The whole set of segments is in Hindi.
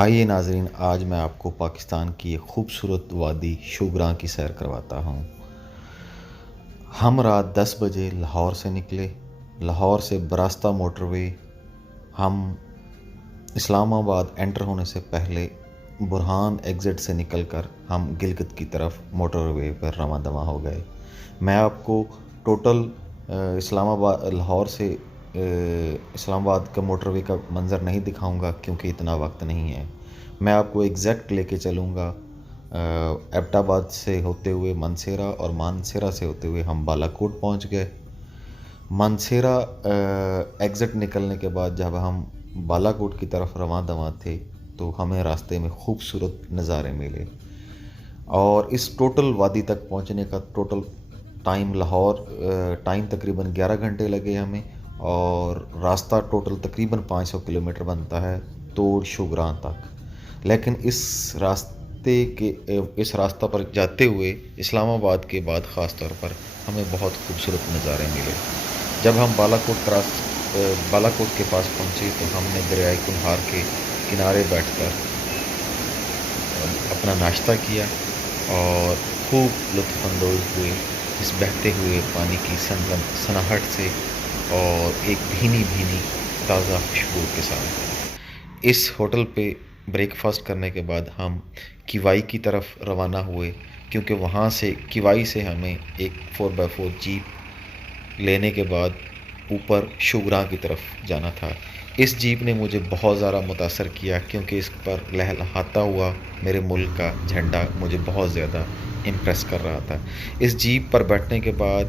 आइए नाज़रीन, आज मैं आपको पाकिस्तान की एक खूबसूरत वादी शूगरां की सैर करवाता हूँ। हम रात 10 बजे लाहौर से निकले। लाहौर से बरास्ता मोटरवे हम इस्लामाबाद एंटर होने से पहले बुरहान एग्ज़िट से निकलकर हम गिलगित की तरफ मोटरवे पर रवां दवा हो गए। मैं आपको टोटल इस्लामाबाद लाहौर से इस्लामाबाद का मोटरवे का मंज़र नहीं दिखाऊंगा क्योंकि इतना वक्त नहीं है। मैं आपको एग्जैक्ट लेके चलूँगा। एबटाबाद से होते हुए मानसेरा और मानसेरा से होते हुए हम बालाकोट पहुंच गए। मानसेरा एग्ज़िट निकलने के बाद जब हम बालाकोट की तरफ रवां दवा थे तो हमें रास्ते में खूबसूरत नज़ारे मिले और इस टोटल वादी तक पहुंचने का टोटल टाइम तकरीबन 11 घंटे लगे हमें। और रास्ता टोटल तकरीबन 500 किलोमीटर बनता है तोड़ शुगरां तक। लेकिन इस रास्ता पर जाते हुए इस्लामाबाद के बाद ख़ास तौर पर हमें बहुत खूबसूरत नज़ारे मिले। जब हम बालाकोट के पास पहुँचे तो हमने दरियाए कुल्हार के किनारे बैठकर अपना नाश्ता किया और खूब लुत्फ़अंदोज़ हुए इस बहते हुए पानी की सनाहट से और एक भीनी भीनी ताज़ा खुशबू के साथ। इस होटल पे ब्रेकफास्ट करने के बाद हम किवाई की तरफ रवाना हुए क्योंकि वहाँ से किवाई से हमें एक 4x4 जीप लेने के बाद ऊपर शुगरां की तरफ जाना था। इस जीप ने मुझे बहुत ज़्यादा मुतासर किया क्योंकि इस पर लहलहाता हुआ मेरे मुल्क का झंडा मुझे बहुत ज़्यादा इम्प्रेस कर रहा था। इस जीप पर बैठने के बाद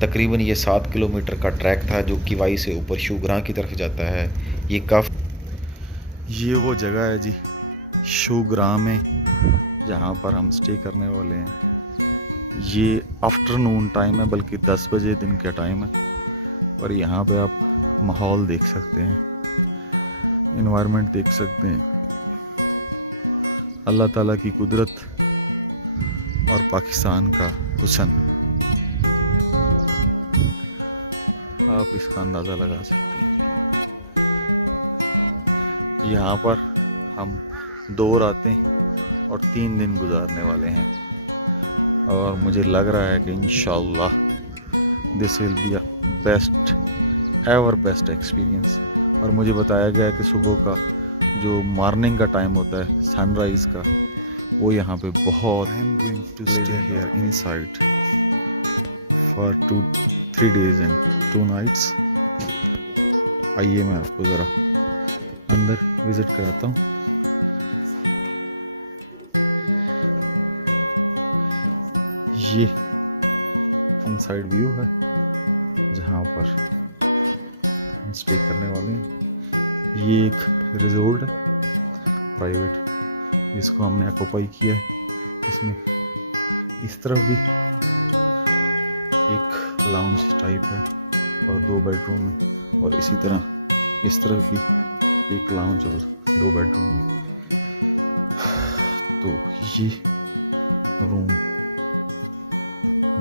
तकरीबन ये 7 किलोमीटर का ट्रैक था जो किवाई से ऊपर शुगरां की तरफ जाता है। ये वो जगह है जी, शुगरां में, जहाँ पर हम स्टे करने वाले हैं। ये आफ्टरनून टाइम है, बल्कि 10 बजे दिन का टाइम है और यहाँ पे आप माहौल देख सकते हैं, इन्वायरमेंट देख सकते हैं, अल्लाह ताला की कुदरत और पाकिस्तान का हुस्न आप इसका अंदाज़ा लगा सकते हैं। यहाँ पर हम 2 रातें और 3 दिन गुजारने वाले हैं और मुझे लग रहा है कि इंशाअल्लाह this will be a best experience. और मुझे बताया गया है कि सुबह का जो मॉर्निंग का टाइम होता है सनराइज़ का, वो यहाँ पे बहुत। I am going to stay here inside for 3 days and 2 nights। आइए मैं आपको ज़रा अंदर विज़िट कराता हूँ। ये इनसाइड व्यू है जहाँ पर हम स्टे करने वाले हैं। ये एक रिजोर्ट है प्राइवेट जिसको हमने ऑक्यूपाई किया है। इसमें इस तरफ भी एक लाउंज टाइप है और 2 बेडरूम है और इसी तरह इस तरफ भी एक लाउंज और 2 बेडरूम है। तो ये रूम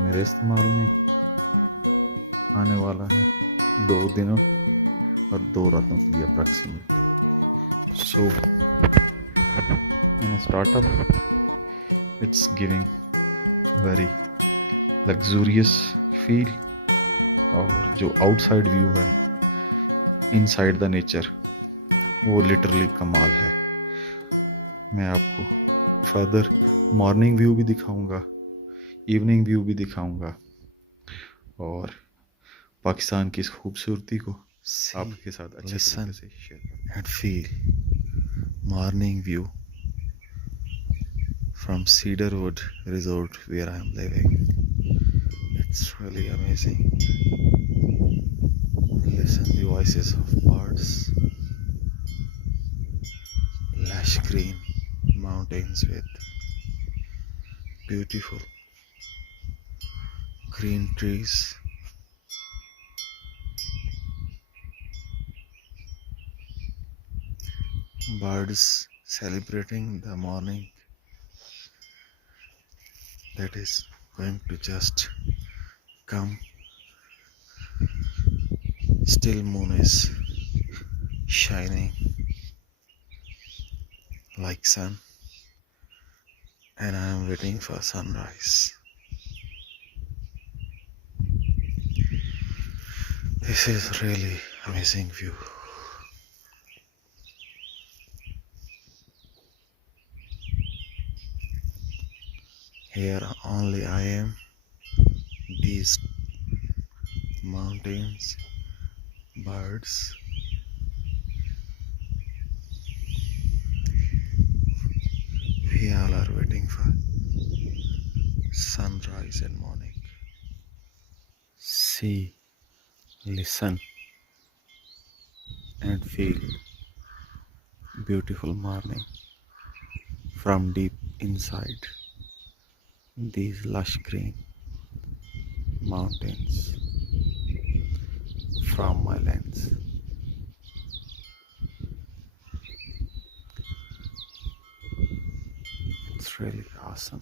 मेरे इस्तेमाल में आने वाला है 2 दिनों और 2 रातों के लिए approximately. So in startup it's giving very luxurious feel. और जो आउटसाइड व्यू है इनसाइड द नेचर, वो लिटरली कमाल है। मैं आपको फर्दर मॉर्निंग व्यू भी दिखाऊंगा, इवनिंग व्यू भी दिखाऊंगा और पाकिस्तान की इस खूबसूरती को आपके साथ अच्छे तरीके से share and feel morning view from Cedarwood Resort where I am living. It's really amazing. Listen the voices of birds, lush green mountains with beautiful green trees, birds celebrating the morning that is going to just come. Still moon is shining like sun, and I am waiting for sunrise. This is really amazing view. Here only I am, these mountains, birds. We all are waiting for sunrise and morning. See, listen and feel beautiful morning from deep inside these lush green mountains from my lens. It's really awesome.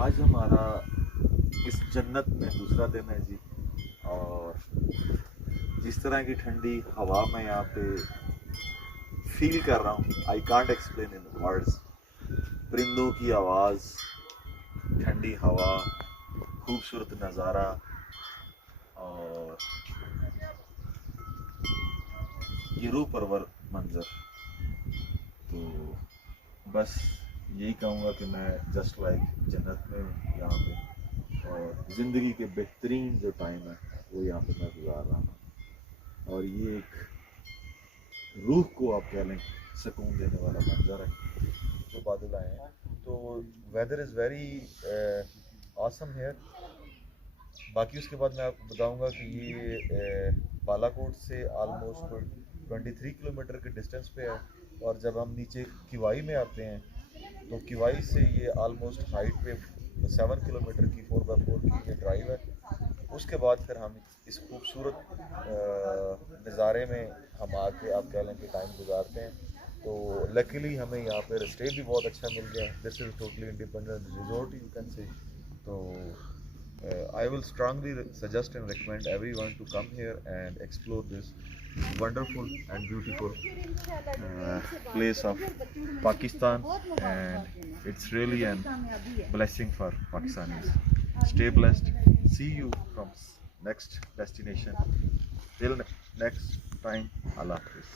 आज हमारा इस जन्नत में दूसरा दिन है जी, और जिस तरह की ठंडी हवा मैं यहाँ पे फील कर रहा हूँ, I can't explain in words. परिंदों की आवाज़, ठंडी हवा, खूबसूरत नज़ारा, और ये रूह परवर मंजर। तो बस यही कहूँगा कि मैं जस्ट लाइक जन्नत में हूँ यहाँ पे, और ज़िंदगी के बेहतरीन जो टाइम है वो यहाँ पे मैं गुजार रहा हूँ। और ये एक रूह को आप कह लें सुकून देने वाला मंजर है। तो बादल आए हैं, तो weather is very awesome here. बाकी उसके बाद मैं आपको बताऊंगा कि ये बालाकोट से आलमोस्ट 23 किलोमीटर के डिस्टेंस पे है, और जब हम नीचे किवाई में आते हैं तो किवाई से ये आलमोस्ट हाइट पे 7 किलोमीटर की 4x4 की ये ड्राइव है। उसके बाद फिर हम इस खूबसूरत नज़ारे में हम आके आप कह लें कि टाइम गुजारते हैं। तो लकीली हमें यहाँ पर स्टे भी बहुत अच्छा मिल गया। This is totally independent resort you can say. तो I will strongly suggest and recommend everyone to come here and explore this wonderful and beautiful place of Pakistan, and it's really a blessing for Pakistanis. Stay blessed. See you from next destination. Till next time, Allah Hafiz.